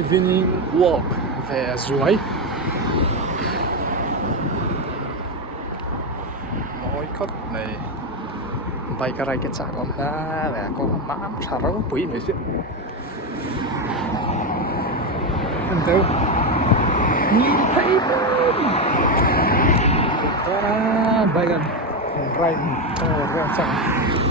evening walk về dưới mỗi khóc này bay cái cái chả con ra và con mám xả rau quý mấy chuyện anh đâu nhìn thấy ta bay gần ray ray chẳng